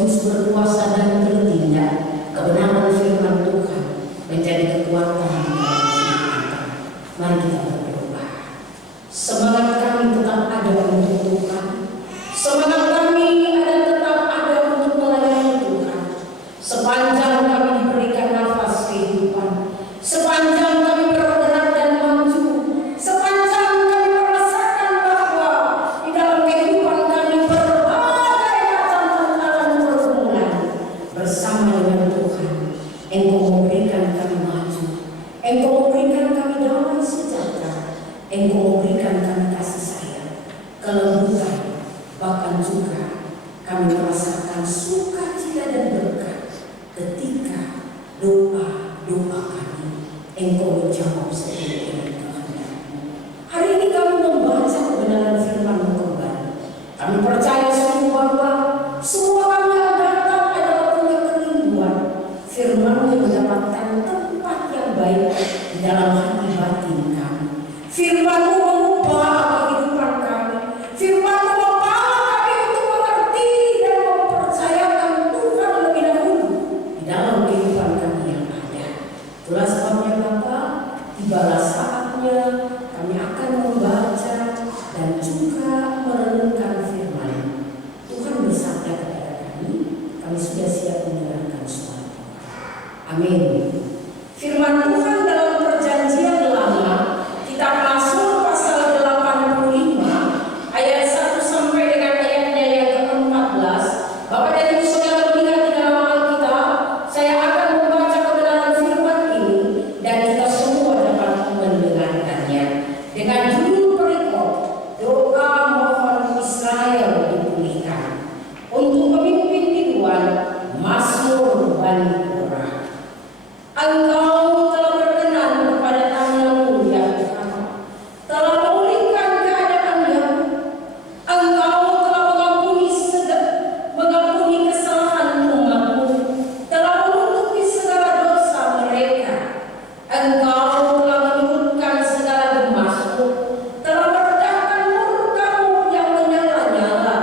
terus berpuasa dan bertindak, kebenaran firman Tuhan menjadi kekuatan dalam hidup kita. Mari kita berdoa. Semangat kami tetap ada untuk Tuhan. Semangat kami tetap ada untuk melayani Tuhan. Sepanjang kami diberikan nafas kehidupan, sepanjang kami bergerak dan maju, sepanjang kami merasakan bahwa di dalam kehidupan kami berbagai macam tantangan pergumulan, bersama dengan Tuhan, Engkau memberikan kami maju, Engkau memberikan kami damai sejahtera, Engkau memberikan kami kasih sayang, kelembutan, bahkan juga kami merasakan sukacita dan berkat ketika doa kami Engkau menjawab sesuai dengan kehendak-Mu. Hari ini kami membaca kebenaran firman-Mu kembali. Kami percaya sungguh bahwa semua kami yang datang adalah punya kerinduan firman-Mu yang mendapatkan tempat yang baik di dalam hati batin kami. Firman-Mu mengubah kehidupan kami. Firman-Mu membawa kami untuk mengerti dan mempercayakan Tuhan lebih dahulu di dalam kehidupan kami yang ada. Itulah sebabnya Bapa, tibalah saatnya kami akan membaca dan juga merenungkan firman. Tuhan bersabda kepada kami sudah siap mendengarkan suara Tuhan. Amin. Firman Tuhan dalam perjanjian lama, kitab Mazmur pasal 85 ayat 1 sampai dengan ayatnya yang ke-14. Bapak dan Ibu saudara lihat di dalam Alkitab, saya akan membaca kebenaran firman ini dan kita semua dapat mendengarkannya. Dengan judul perikop, doa mohon Israel dipulihkan. Untuk pemimpin Ridwan, Mazmur Bani Korah. Engkau telah berkenan kepada tangan mulia Tuhan, telah memulihkan keadaan Yakub. Engkau telah mengampuni kesalahan umat-Mu, telah menutupi segala dosa mereka. Engkau telah menurunkan segala gemas-Mu, telah meredahkan murka-Mu yang menyala-nyala.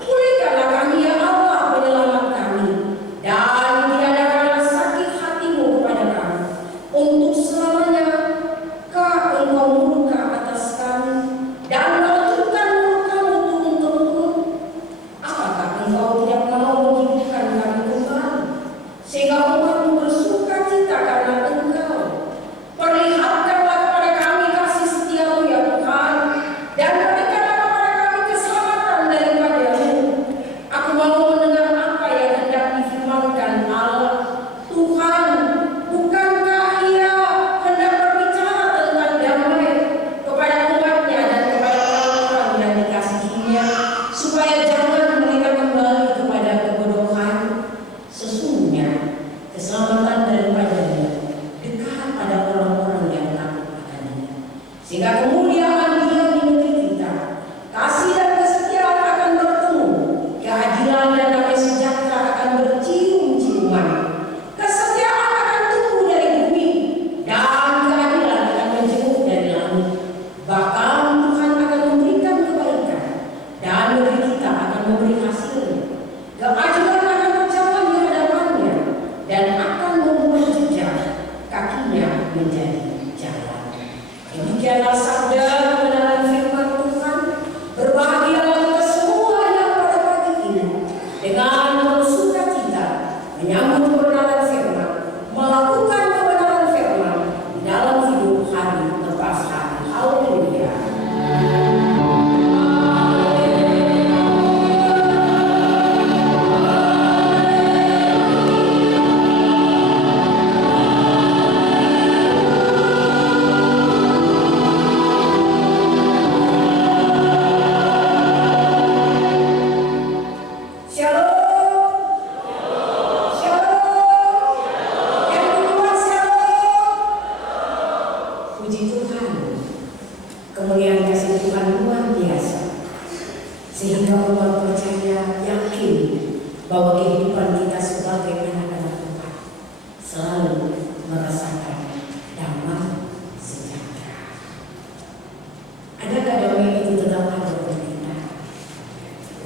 Pulihkanlah kami ya Allah penyelamat kami, dan tiadakanlah sakit hati-Mu kepada kami untuk selamanya. Engkau murka atas kami dan meletupkan murka-Mu turun-temurun. Apakah Engkau tidak mau menghidupkan kami kembali sehingga umat-Mu bersuka cita karena Engkau? Perlihatkanlah kepada kami kasih setia-Mu ya Tuhan, dan berikanlah kepada kami keselamatan daripada-Mu. Aku mau mendengar apa yang hendak difirmankan Allah. Tuhan, bukankah Ia hendak berbicara tentang damai kepada umat-Nya dan kepada orang-orang yang dikasihinya, supaya jangan mereka kembali kepada kebodohan? Sesungguhnya keselamatan daripada-Nya dekat pada orang-orang yang takut akan-Nya, sehingga kemuliaan Dia di negeri kita. Kasih dan kesetiaan akan bertemu, keadilan dan damai sejahtera akan bercium-ciuman. Kesetiaan akan tumbuh dari bumi, dan keadilan akan menjenguk dari langit. Bahkan Tuhan akan memberikan kebaikan, dan negeri kita akan memberi hasilnya. Keadilan akan berjalan di hadapannya, dan akan membuat jejak kakinya menjadi jalan. Demikianlah sabda kebenaran firman Tuhan. Berbahagialah kita semua yang pada pagi ini dengan bersukacita menyambut kebenaran firman, melakukan kebenaran firman di dalam hidup hari lepas hari. Haleluya. bahwa kehidupan kita sebagai anak-anak Tuhan selalu merasakan damai sejahtera. Adakah damai itu tetap ada untuk kita?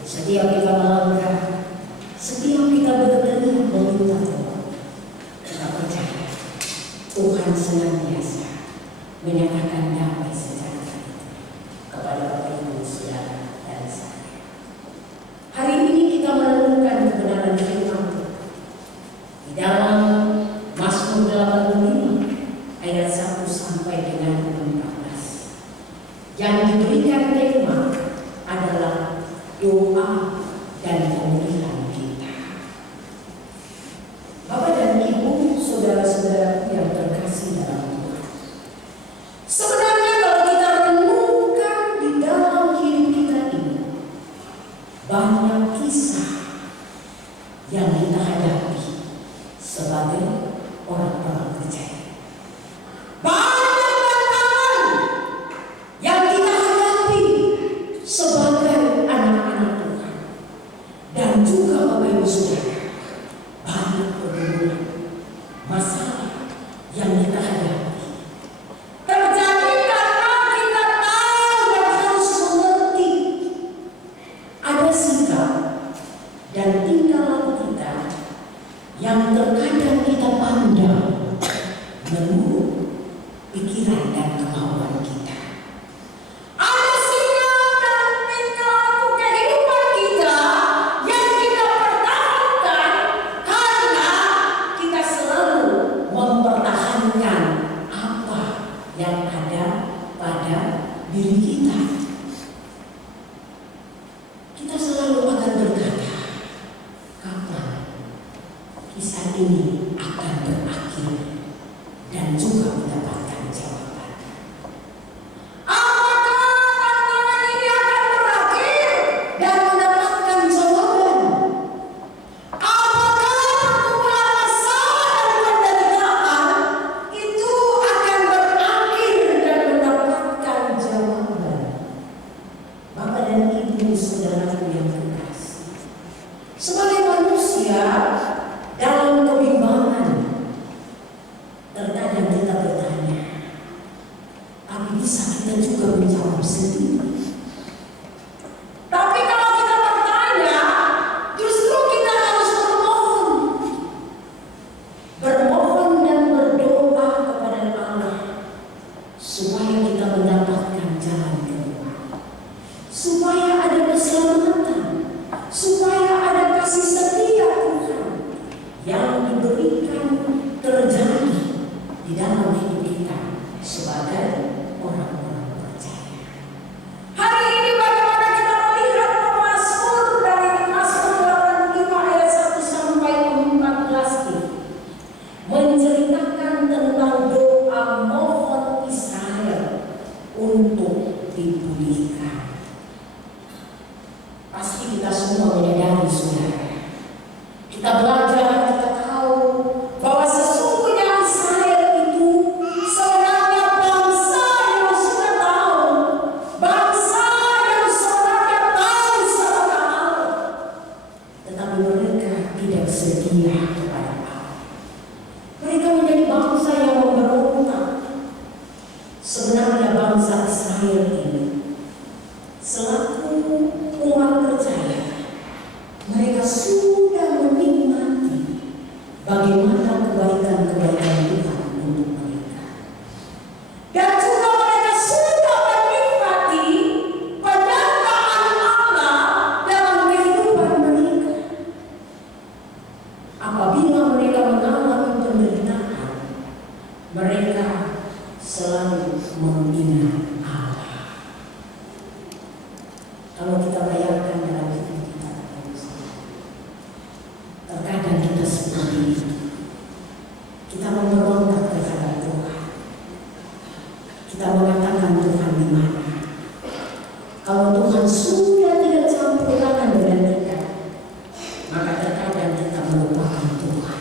Setiap kita melangkah, setiap yang kita hadapi sebagai orang-orang percaya. Banyak tantangan yang kita hadapi sebagai anak-anak Tuhan. Dan juga Bapak Ibu Saudara, banyak pergumulan, masalah yang kita hadapi. Terjadi karena kita tahu dan harus mengerti ada sikap dan tingkah laku kita yang terkadang kita pandang menurut pikiran dan kemauan kita. Ada sikap dan tingkah laku kehidupan kita yang kita pertahankan karena kita selalu mempertahankan apa yang ada pada diri kita. Kita selalu akan berkata, kapan kisah ini akan berakhir, dan juga mendapatkan jawaban. Apakah tantangan ini akan berakhir dan mendapatkan jawaban? Apakah pergumulan masalah dan penderitaan itu akan berakhir dan mendapatkan jawaban? Bapak dan Ibu saudaraku yang terkasih, sebagai manusia dalam kebimbangan, terkadang kita bertanya, tapi bisa kita juga menjawab sendiri. Tapi kalau kita bertanya, justru kita harus bermohon dan berdoa kepada Allah supaya kita mendapatkan jalan keluar, supaya ada keselamatan, supaya ada kasih setia Tuhan yang diberikan terjadi di dalam hidup kita sebagai orang-orang percaya. Hari ini bagaimana kita melihat Mazmur dari Mazmur 85 ayat 1 sampai 14 ini menceritakan tentang doa mohon Israel untuk dipulihkan. Pasti kita semua menyadari, saudara, kita belajar, kita tahu bahwa sesungguhnya Israel itu sebenarnya bangsa yang sudah tahu, bangsa yang sebenarnya tahu siapa Allah, tetapi mereka tidak setia kepada Allah. Mereka menjadi bangsa yang memberontak. Sebenarnya bangsa Israel ini selaku umat percaya, mereka sudah menikmati bagaimana kebaikan-kebaikan Tuhan untuk mereka. Dan juga mereka sudah menikmati penyertaan Allah dalam kehidupan mereka. Apabila mereka mengalami penderitaan, mereka selalu mengingat Allah. Kalau kita bayangkan dalam hidup kita, terkadang kita seperti itu. Kita memberontak terhadap Tuhan. Kita mengatakan Tuhan di mana? Kalau Tuhan sudah tidak campur tangan dengan kita, maka terkadang kita melupakan Tuhan.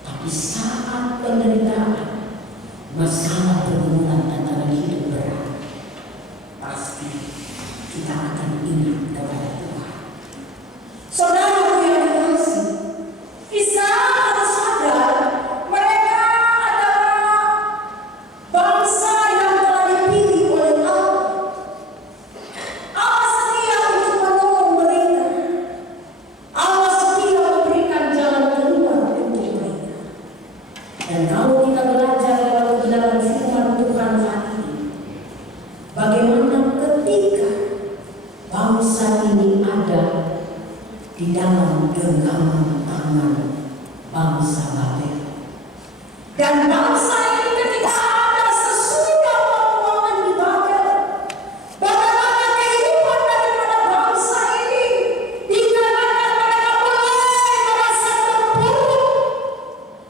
Tapi saat penderitaan, masalah pergumulan tantangan hidup berat, pasti kita akan ingat kepada Tuhan. Saudara yang dikasih, Israel harus sadar mereka adalah bangsa yang telah dipilih oleh Allah. Allah setia untuk menolong mereka. Allah setia memberikan jalan keluar untuk mereka. Dan kalau kita belajar dalam kebenaran firman Tuhan saat ini, bagaimana ketika bangsa ini ada di dalam genggaman tangan bangsa Babel, dan bangsa ini ketika ada sesudah pembuangan di Babel, bagaimana kehidupan daripada bangsa ini dikarenakan mereka mulai merasa terpuruk,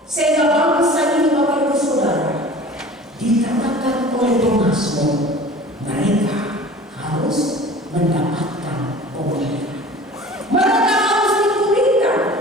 sehingga bangsa ini, Bapak Ibu Saudara, dikatakan oleh Mazmur, mereka harus mendapatkan pemulihan. Mereka harus dipulihkan.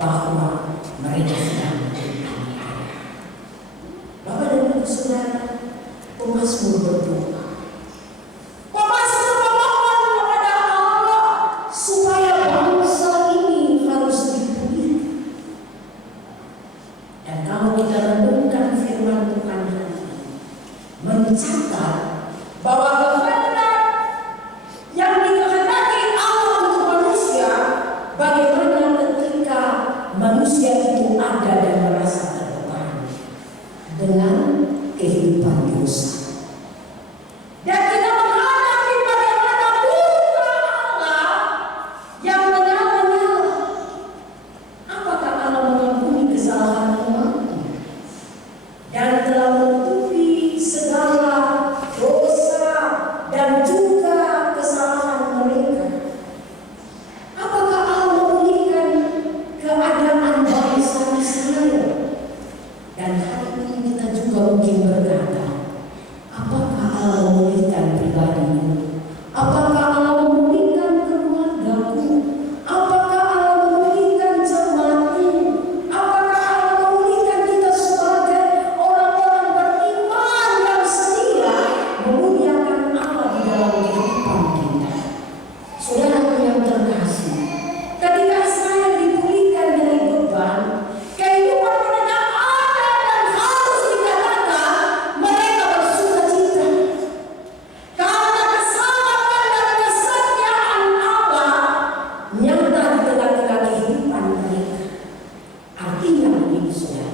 bahwa mereka sedang dianiaya. Bapak dan Ibu Saudara, pemazmur berdoa. Pemazmur memohon kepada Allah supaya bangsa ini harus dipulihkan. Dan kalau kita renungkan firman Tuhan hari ini, mencatat bahwa kehendak yang dikehendaki Allah untuk manusia, bagaimana ketika manusia itu ada dan merasa terbeban dengan kehidupan dosa. Dan kita menghadapi bagaimana murka Allah yang menyala-nyala. Apakah Allah mengampuni kesalahan umatnya dan telah menutupi segala dosa dan juga kesalahan mereka? Apakah Allah memulihkan keadaan bangsa Israel? Dan hari ini kita juga mungkin berkata, apakah Allah memulihkan pribadimu? Apakah Allah memulihkan keluargaku? Apakah Allah memulihkan jemaatku? Apakah Allah memulihkan kita sebagai orang-orang beriman yang setia memuliakan Allah di dalam kehidupan kita? Saudaraku yang terkasih, ketika saya dipulihkan dari beban kehidupan mereka ada dan harus dikatakan mereka bersukacita. Karena keselamatan dan kesetiaan Allah nyata di tengah-tengah kehidupan mereka. Artinya begini saudara,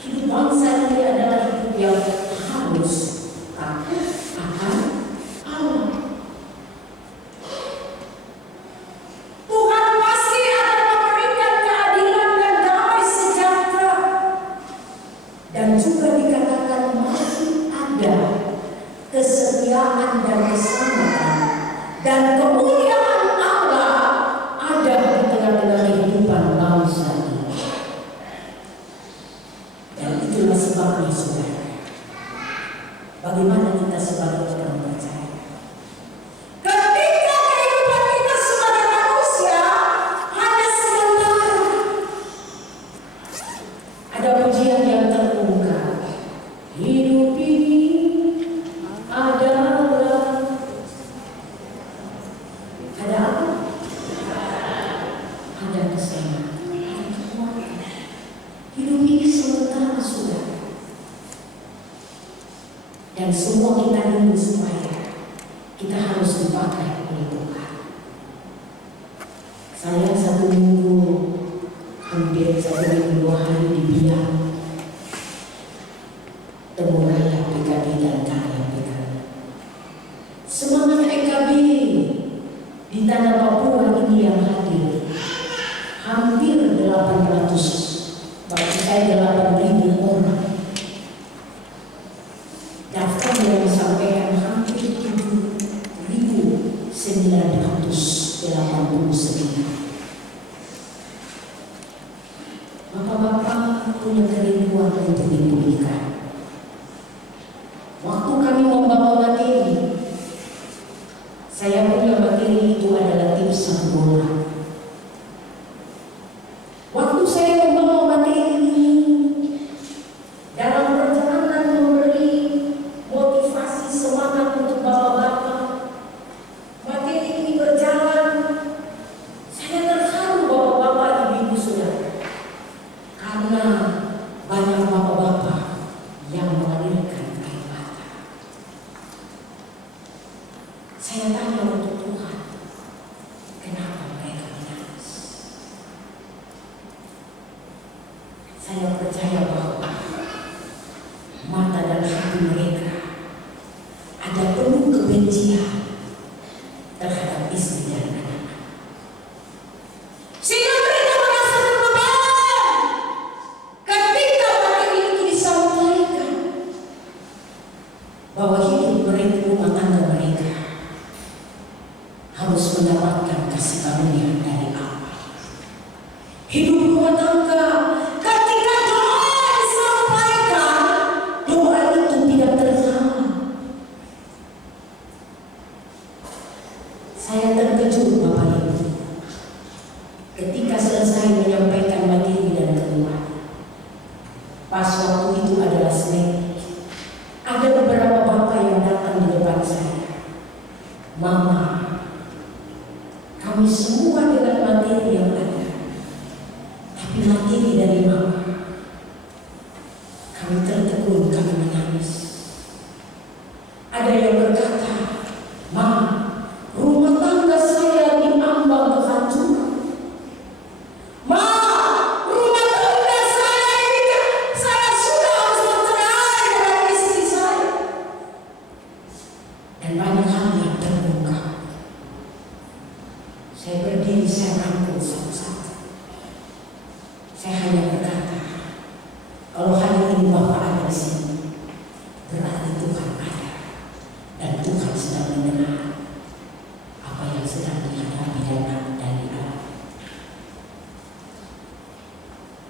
hidup bangsa ini adalah hidup yang harus takut akan Allah. Tuhan pasti akan memberikan keadilan dan damai sejahtera. Dan juga dikatakan masih ada kesetiaan dan keselamatan dan kemuliaan Allah ada di tengah-tengah kehidupan bangsa ini. Dan itulah sebabnya saudara, bagaimana kita sebagai orang percaya, ketika kehidupan kita sebagai manusia hanya sementara. Ada pujian yang terungkap, hidup ini adalah ada apa? Ada keselamatan, ada kekuatan. Hidup ini sementara saudara. Dan semua kita rindu supaya kita harus dipakai oleh Tuhan. Saya 1 minggu, hampir 1 minggu 2 hari di Biak, temu raya PKB dan karya PKB. Semangat PKB di tanah Papua ini yang hadir hampir 800, bagi saya 8.000 orang. Daftar yang disampaikan hampir 7.989. Bapak-bapak punya kerinduan untuk dipulihkan. Waktu kami membawa materi, saya punya materi itu adalah tips 1 bulan. Waktu saya membawa materi ini, dalam perjalanan memberi motivasi semangat untuk bapak-bapak, materi ini berjalan, saya terharu bapak-bapak, ibu-ibu saudara, karena banyak bapak-bapak yang mengalirkan air mata. Saya tanya untuk Tuhan, kenapa mereka menangis? Saya percaya bahwa mata dan hati mereka ada penuh kebencian terhadap istri dan anak. Sehingga mereka merasa terbeban ketika materi itu disampaikan bahwa hidup mereka, rumah tangga mereka harus mendapatkan kasih karunia dari Allah. Hidup rumah tangga, ketika doa disampaikan, doa itu tidak tersalah. Saya terkejut Bapak Ibu ketika selesai menyampaikan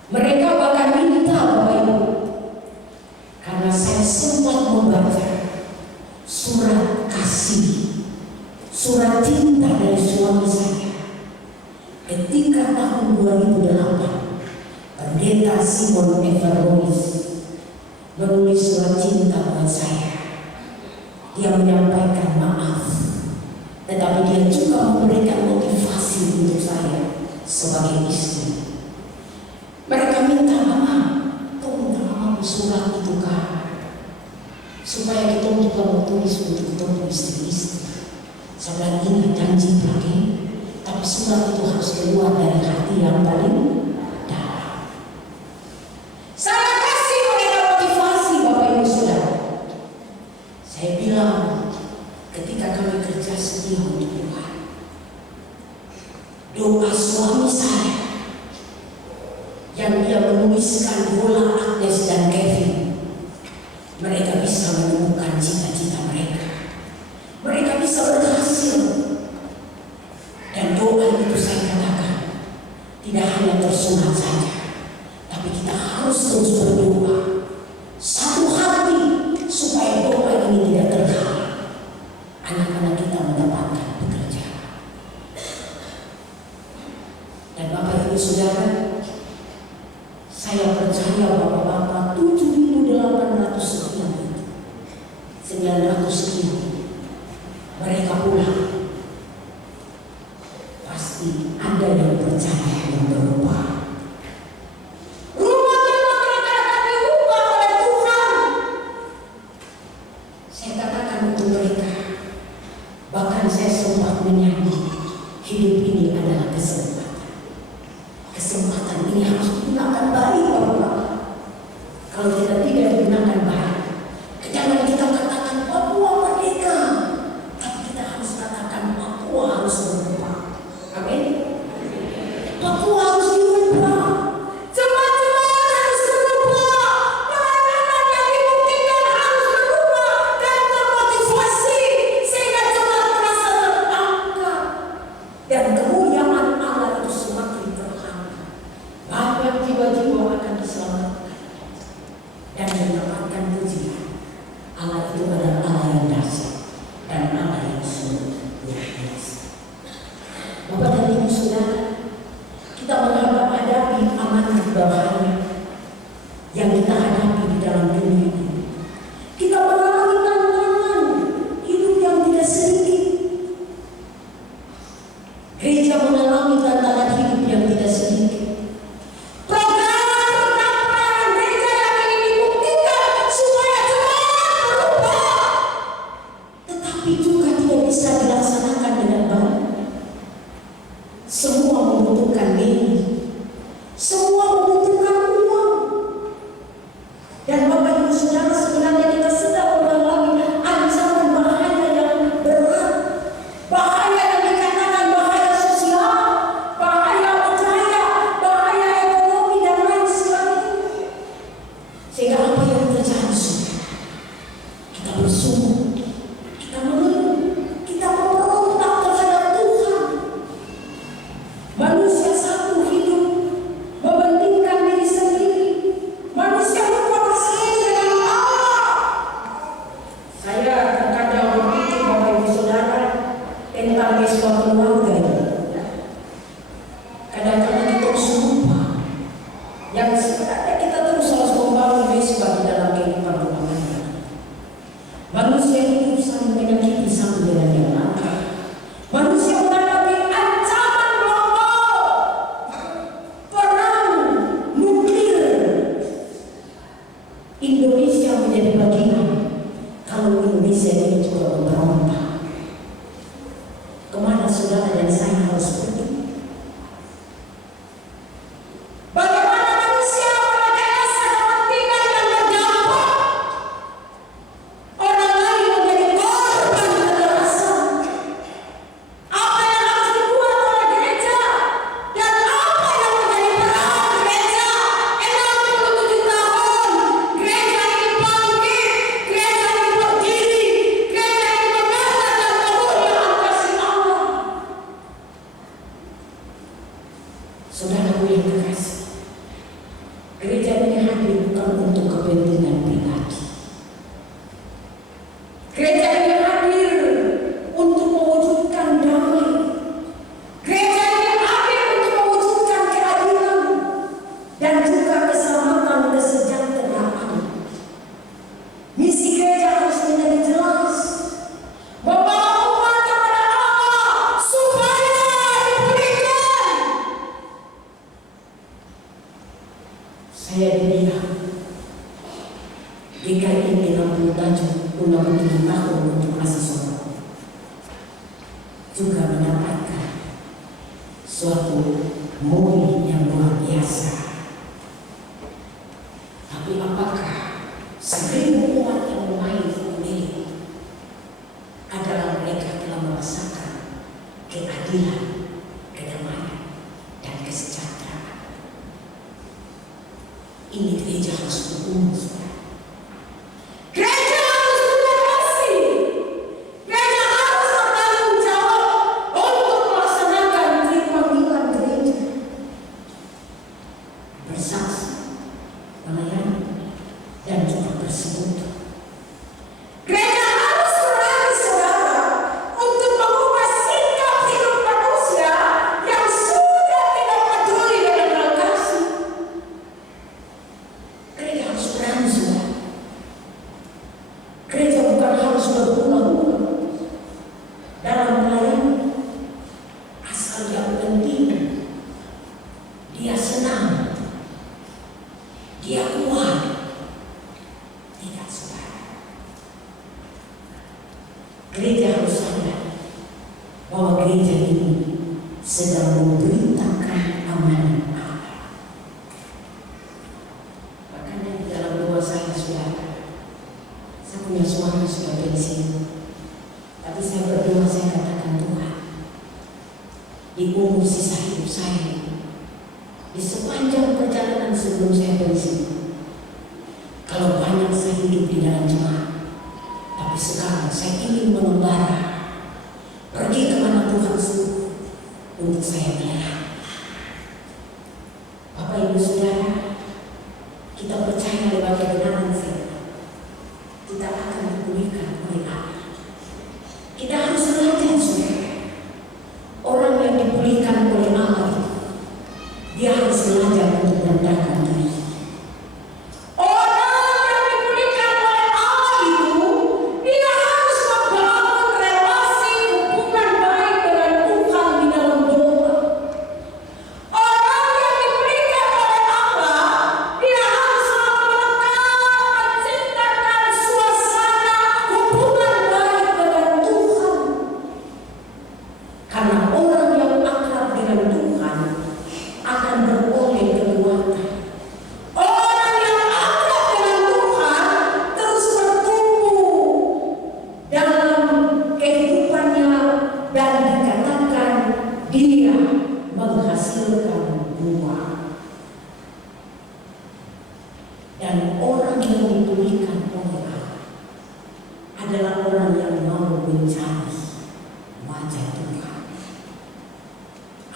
Mereka bahkan minta Bapak Ibu, karena saya sempat membaca surat kasih, surat cinta dari suami saya ketika tahun 2008. Pendeta Simon Everois menulis surat cinta buat saya. Dia menyampaikan maaf, tetapi dia juga memberikan motivasi untuk saya sebagai istri. Mereka minta, mama, tolong mama surat itu kan, supaya kita juga mau tulis untuk ketemu istri-istri. Saya bilang, ini janji lagi, tapi surat itu harus keluar dari hati yang paling dalam. Saya kasih mereka motivasi, Bapak Ibu Saudara. Saya bilang, ketika kami kerja setia untuk Tuhan, doa suami saya yang dia menuliskan bola Agnes dan Kevin, mereka bisa menemukan cita-cita mereka. Mereka bisa berhasil. Dan doa itu saya katakan tidak hanya tersunat saja, tapi kita harus terus berdoa satu hati supaya doa ini tidak terhalang. Anak-anak kita mendapatkan pekerjaan. Dan Bapak Ibu Saudara, saya percaya Bapak-Bapak 7.800 sekian, 900 sekian mereka pulang. Pasti ada yang percaya yang berubah. Rumah tangga mereka akan diubah oleh Tuhan. Saya katakan untuk mereka, bahkan saya sempat menyanyi, hidup ini adalah kesempatan. Kesempatan ini harus digunakan baik, Bapak. Kalau kita tidak digunakan baik, jangan kita katakan Papua merdeka, tapi kita harus katakan Papua harus berubah. Amin. Papua harus diubah. Jemaat-jemaat harus berubah. Pelayanan yang dibuktikan harus berubah dan termotivasi sehingga jemaat merasa terangkat dan kemuliaan Allah itu semakin terangkat. Banyak jiwa-jiwa akan diselamatkan dan mendapatkan pujian. Allah itu adalah Allah yang dahsyat dan Allah yang sungguh luar biasa. Bapak dan Ibu Saudara, kita menghadapi amanah bahaya yang kita hadapi di dalam dunia ini. Kita mengalami tantangan hidup yang tidak sedikit. Gereja mengalami tantangan hidup yang tidak sedikit. Program-program gereja yang ingin dibuktikan supaya jemaat berubah, tetapi juga tidak bisa dilaksanakan dengan baik. Semua membutuhkan biaya, semua membutuhkan uang. Dan Bapak Ibu Saudara, sebenarnya kita sedang mengalami ancaman bahaya yang berat, bahaya yang dikatakan bahaya sosial, bahaya budaya, bahaya ekonomi dan lain sebagainya. Sehingga apa yang terjadi, saudara? Kita bersungguh, kita mengeluh, kita memberontak terhadap Tuhan. Manusia satu hidup mementingkan diri sendiri. Manusia lupa bersaing dengan Allah. Saya terkadang berpikir, Bapak Ibu Saudara, tentang sebuah keluarga ini. Kadang-kadang kita terus lupa yang sebenarnya kita terus harus membangun mesbah di dalam kehidupan rumah tangga. Manusia hidup saling menyakiti satu dengan yang lain. Manusia menghadapi ancaman global, perang nuklir. Indonesia menjadi bagian. Kalau Indonesia ini juga memberontak, kemana saudara dan saya harus pergi? Bagaimana manusia merekayasa kepentingan yang berdampak? Orang lain menjadi korban kekerasan. Apa yang harus dibuat oleh gereja dan apa yang menjadi peran gereja 67 tahun. Gereja ini bangkit, gereja ini berdiri, gereja ini mengatakan kemuliaan kasih Allah. Saudaraku yang terkasih, bukan untuk kepentingan pribadi. Gereja ini hadir untuk mewujudkan damai. Gereja ini hadir untuk mewujudkan keadilan dan juga keselamatan kesejahteraan. Misi gereja harus menjadi jelas, membawa umat kepada Allah supaya dipulihkan. Saya dibilang GKI 67 tahun untuk kasih soal juga mendapatkan suatu momen yang luar biasa. Tapi apakah 1000 umat yang main ini adalah mereka telah merasakan keadilan, kedamaian, dan kesejahteraan? Ini gereja harus berumur. Gereja harus punya kasih. Gereja harus bertanggung jawab untuk melaksanakan panggilan gereja. Bersaksi, melayani, dan juga bersekutu. Gereja harus berani, saudara, untuk mengubah sikap hidup manusia yang sudah tidak peduli dengan hal kasih. Gereja harus berani, saudara. Gereja bukan harus berulang-ulang dalam melayani, asal yang penting dia senang, dia kuat. Tidak, saudara. Gereja harus sadar bahwa gereja ini sedang memberitakan amanat Allah. Makanya di dalam doa saya, saudara, saya punya suami sudah pensiun, tapi saya berdoa, saya katakan, Tuhan, di umur sisa hidup saya, di sepanjang perjalanan sebelum saya pensiun, kalau banyak saya hidup di dalam jemaat, tapi sekarang saya ingin mengembara, pergi kemana Tuhan suruh untuk saya melayani. Bapak Ibu Saudara, kita percaya lewat kebenaran firman, kita akan dipulihkan oleh Allah. Kita harus belajar, saudara. Orang yang dipulihkan oleh Allah, dia harus belajar untuk merendahkan diri. Orang yang dipulihkan oleh Allah itu, dia harus membangun relasi hubungan baik dengan Tuhan di dalam doa. Orang yang dipulihkan oleh Allah, dia harus menciptakan suasana hubungan baik dengan Tuhan. Karena orang yang akrab dengan Tuhan akan beroleh kekuatan. Orang yang akrab dengan Tuhan terus bertumbuh dalam kehidupannya dan dikatakan dia menghasilkan buah. Dan orang yang dipulihkan oleh Allah adalah orang yang mau mencari wajah Tuhan.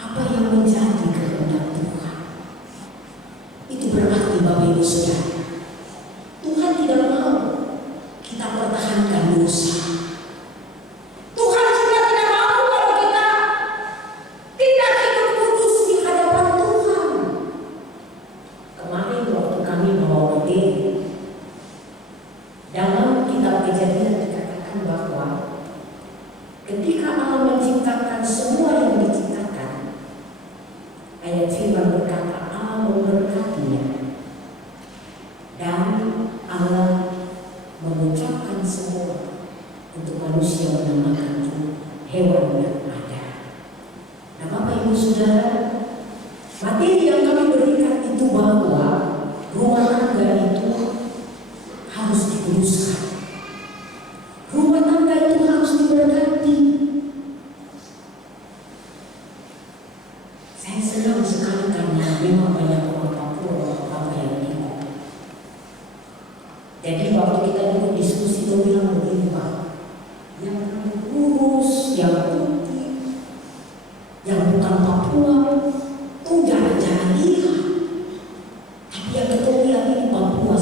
Apa yang menjadi kehendak Tuhan? Itu berarti, Bapak Ibu Saudara, Tuhan tidak mau kita pertahankan dosa. Tuhan juga tidak mau kalau kita tidak hidup kudus di hadapan Tuhan. Kemarin waktu kami bawa materi, dalam kitab Kejadian dikatakan bahwa ketika Allah menciptakan semua yang diciptakan, ayat firman berkata Allah memberkatinya dan Allah mengucapkan semua untuk manusia menamakan hewan yang ada. Nah, Bapak Ibu Saudara, materi yang kami berikan itu bahwa rumah tangga itu harus dikuduskan. Rumah tangga itu harus diberkati. Saya senang sekali karena memang banyak orang Papua, orang Papua yang ikut. Jadi waktu kita dulu diskusi, dia bilang begini, Pak, yang lurus, yang putih, yang bukan Papua, itu jarang-jarang lihat. Tapi yang ketemu lihat ini Papua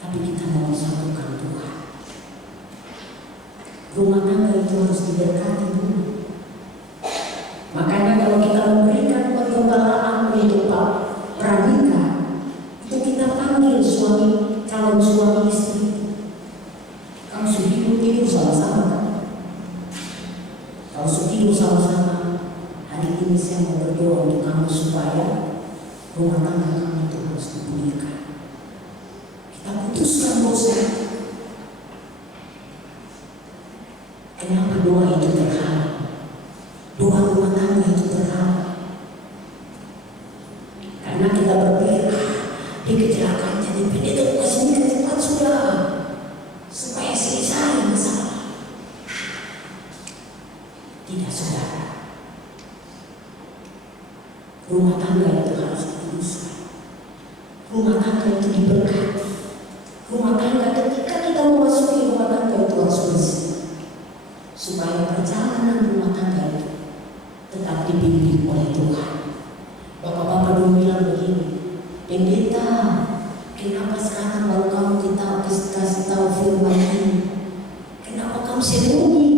tapi kita mau satukan Tuhan. Rumah tangga itu harus diberkati dulu. Makanya kalau kita memberikan penggembalaan untuk pranikah, itu kita panggil calon suami istri. Kamu sudah tidur sama-sama kan? Kalau sudah tidur sama-sama, hari ini saya mau berdoa untuk kamu supaya rumah tangga kamu itu harus dipulihkan. Kita putuskan dosa. Kenapa doa itu terhalang? Doa rumah tangga itu terhalang karena kita berpikir di kecelakaan jadi pendeta kesini ke tempat sudah supaya selesai masalah. Tidak, saudara. Rumah tangga itu harus dikuduskan. Rumah tangga itu diberkati. Rumah tangga ketika kita memasuki rumah tangga itu harus bersih, supaya perjalanan rumah tangga itu tetap dibimbing oleh Tuhan. Bapak-bapak dulu bilang begini, pendeta, kenapa sekarang baru kamu kita kasih tahu firman ini? Kenapa kamu sembunyi?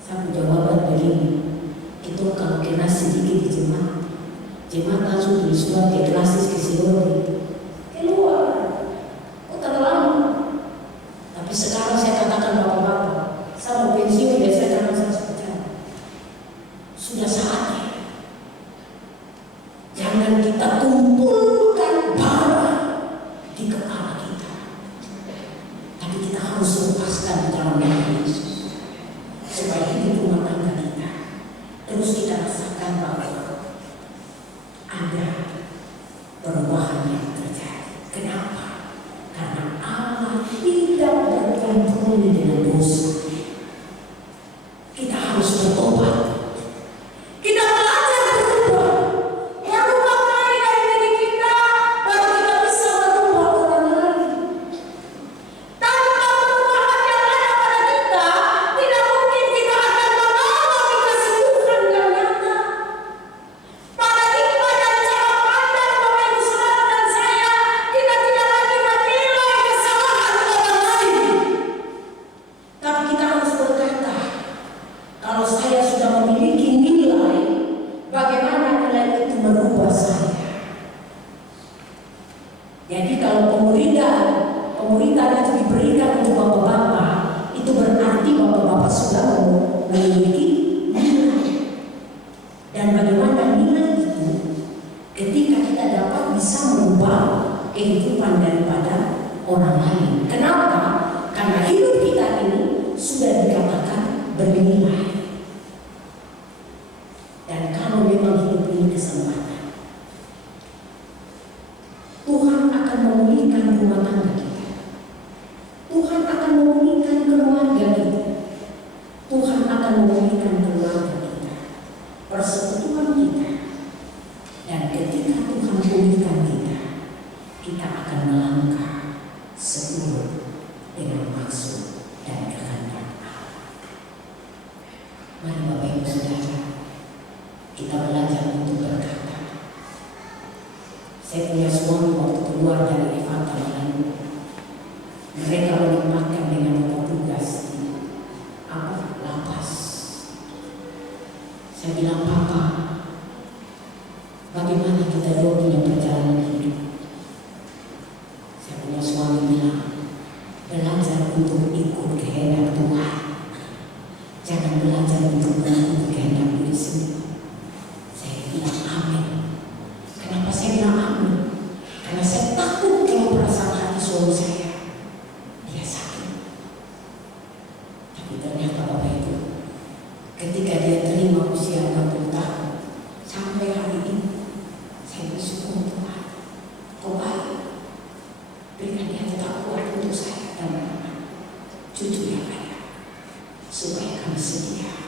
Saya jawaban begini, itu kalau kena sedikit di jemaat langsung tulis surat ke klasis ke Sidoni, keluar, terlalu. Tapi sekarang saya katakan bapak-bapak, saya mau pensiun ya, saya karena saya sudah saatnya. Jangan kita kumpulkan barang di kepala kita, tapi kita harus lepaskan di dalam nama Yesus, supaya hidup rumah tangga kita terus kita rasakan bahwa ada perubahan yang terjadi. Kenapa? Karena Allah tidak berkompromi dengan dosa. Kita harus bertobat. Kita belajar berubah. Merubah diri dari diri kita, baru kita bisa merubah orang lain. Tanpa perubahan yang ada pada kita, tidak mungkin kita akan mengalami kesembuhan yang nyata. Paradigma dan cara pandang Bapak Ibu Saudara dan saya, kita tidak lagi menilai kesalahan orang lain, tapi kita harus berkata, kalau saya sudah memiliki nilai, bagaimana nilai itu merubah saya? Jadi kalau pemuridan itu diberikan untuk bapak-bapak, itu berarti bapak-bapak sudah memiliki nilai. Dan bagaimana nilai itu ketika kita dapat bisa merubah kehidupan daripada orang lain. Kenapa? Karena hidup kita ini sudah dikatakan bernilai. Dan kalau memang hidup ini kesempatan, Tuhan akan memulihkan rumah tangga kita. Tuhan akan memulihkan keluarga kita. Tuhan akan memulihkan keluarga kita, persekutuan kita. Dan ketika Tuhan pulihkan kita, kita akan melangkah seturut dengan maksud dan kehendak Allah. Mari Bapak Ibu Saudara, kita belajar untuk berkata. Saya punya suami waktu keluar dari Evanta lalu, mereka menempatkan dengan tugas di lapas. Saya bilang, Papa, bagaimana kita punya perjalanan hidup? Saya punya suami bilang, belajar untuk ikut kehendak Tuhan. Jangan belajar untuk mengikuti kehendak diri sendiri. Saya bilang amin. Kenapa saya bilang amin? Karena saya takut kalau perasaan hati suami saya, dia sakit. Tapi ternyata Bapak Ibu, ketika dia terima usia 60 tahun, sampai hari ini, saya bersyukur Tuhan, kau baik. Berikan dia tetap kuat untuk saya dan anak cucu yang ada, supaya kami setia